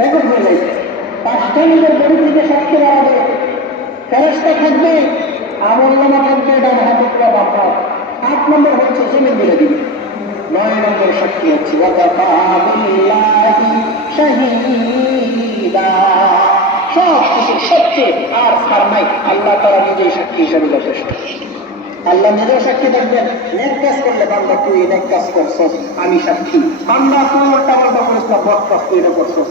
Record হয়ে গেছে। নিজের বড়ি থেকে সাক্ষী বাড়াবে ফেরস্তা থাকবে আমল নামা থাকবে ডান হাত উপরে বাম হাত আট নম্বর হচ্ছে জমিন বলে দিবে নয় নম্বর সাক্ষী হচ্ছে সব কিছু সবচেয়ে আর ছাড় নাই। আল্লাহ তারা নিজেই সাক্ষী হিসাবে যথেষ্ট। আল্লাহ নিজেও সাক্ষী থাকবেন। নেক কাজ করলে বান্দা তুই নেক কাজ করছস, আমি সাক্ষী। বান্দা তুই ওটা বলবা করিস এটা করছস।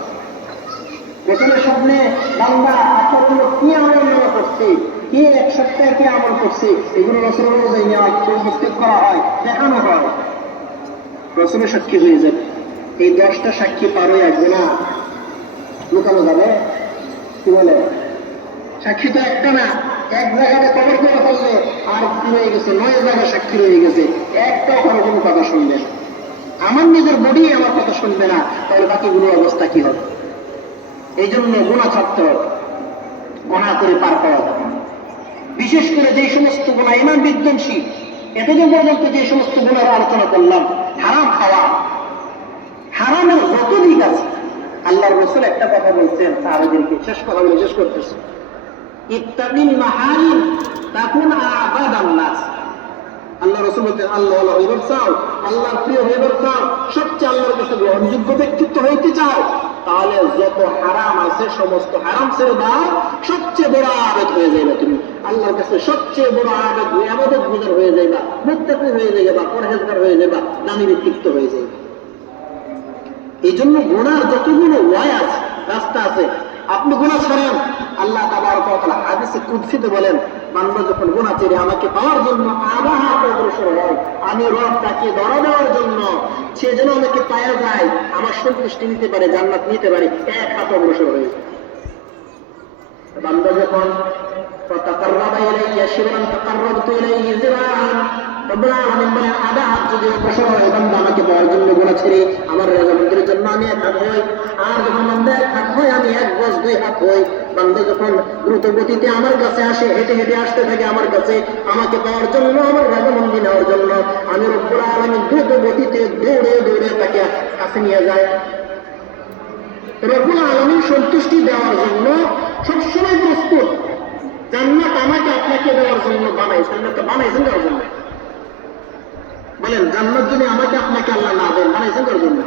রসুলের সামনে বাংলা আপনার জন্য কি আমল নামা করছে? কি এক সপ্তাহে কি আমল করছে? এগুলো রসুলের অনুযায়ী নেওয়া উপস্থিত করা হয়, দেখানো হয়। রসুলের সাক্ষী হয়ে যাবে। এই দশটা সাক্ষী পার হয়ে আসবে না। লুকানো যাবে? কি বলে? সাক্ষী তো একটা না, এক জায়গাতে কবর করে ফেললে আর কি হয়ে গেছে? নয় জায়গায় সাক্ষী রয়ে গেছে। একটা কারও কোনো কথা শুনবে আমার নিজের বডি আমার কথা শুনবে না। তাহলে বাকিগুলো অবস্থা কি হবে? এই জন্য গুণা ছাড়তে গুণা করে পার পাওয়া যাবে। বিশেষ করে যে সমস্ত গুণা ইমান বিধ্বংসী, এতদিন পর্যন্ত যে সমস্ত গুণের আলোচনা করলাম, হারাম খাওয়া, হারামের যত দিক আছে, আল্লাহর রসুল একটা কথা বলছেন, সাহাবাদেরকে, শেষ কথা বলে শেষ করতেছে ইত্তাকিল মাহারিম তাকুন আবাদ আল্লাহ আল্লাহ রসুল বলছেন, আল্লাহ আল্লাহ হইবার চাও আল্লাহর প্রিয় হইবার চাও সবচেয়ে আল্লাহর কাছে গ্রহণযোগ্য ব্যক্তিত্ব হইতে চাও তাহলে যত হারাম আছে, সমস্ত হারাম ছেড়ে দাও। সবচেয়ে বড় আবেদ হয়ে যাবে তুমি। আল্লাহর কাছে সবচেয়ে বড় আবেদ আবেদত গুজার হয়ে যাইবা। মুক্তাকি হয়ে যাইবা, পরহেজগার হয়ে যাবা দামি ব্যক্তিত্ব হয়ে যাইবা। এই জন্য গুণার যতগুলো ওয়াই আছে, রাস্তা আছে, আপনি গুণা ছাড়েন। আল্লাহ তাবার কথা হাদিসে কুৎসিতে বলেন বান্দা যখন গুণা ছেড়ে আমাকে পাওয়ার জন্য আবার হাত অগ্রসর হয় আমি রব তাকে ধরা দেওয়ার জন্য সে যেন আমাকে পাওয়া যায় আমার সন্তুষ্টি নিতে পারে জান্নাত নিতে পারে এক হাত অগ্রসর হয়ে যায়। বান্দা যখন فتقرب إلي شبرا تقربت إليه ذراعا রব্বুল আলামিন বলেন আধা হাত যদি অগ্রসর হয় বান্দা আমাকে পাওয়ার জন্য গোলা ছেড়ে আমার রাজামন্দিরের জন্য আমি এক হাত হই, আর যখন বান্দা এক হাত হয় আমি এক গজ দুই হাত হই। বান্দা যখন দ্রুত গতিতে আমার কাছে আসে, হেঁটে হেঁটে আসতে থাকে আমার কাছে, আমাকে পাওয়ার জন্য, আমার রাজামন্দি নেওয়ার জন্য, আমি রব্বুল আলামিন দ্রুত গতিতে দৌড়ে দৌড়ে তাকে কাছে নিয়ে যায় রব্বুল আলমীর সন্তুষ্টি দেওয়ার জন্য সবসময় প্রস্তুত। জান্নাত আমাকে আপনাকে দেওয়ার জন্য বানাইছেন জান্নাতটা বানাইছেন দেওয়ার জন্য? বলেন, জান্নাত যদি আমাকে আপনাকে আল্লাহ না দেন, বানাইছেন দেওয়ার জন্য?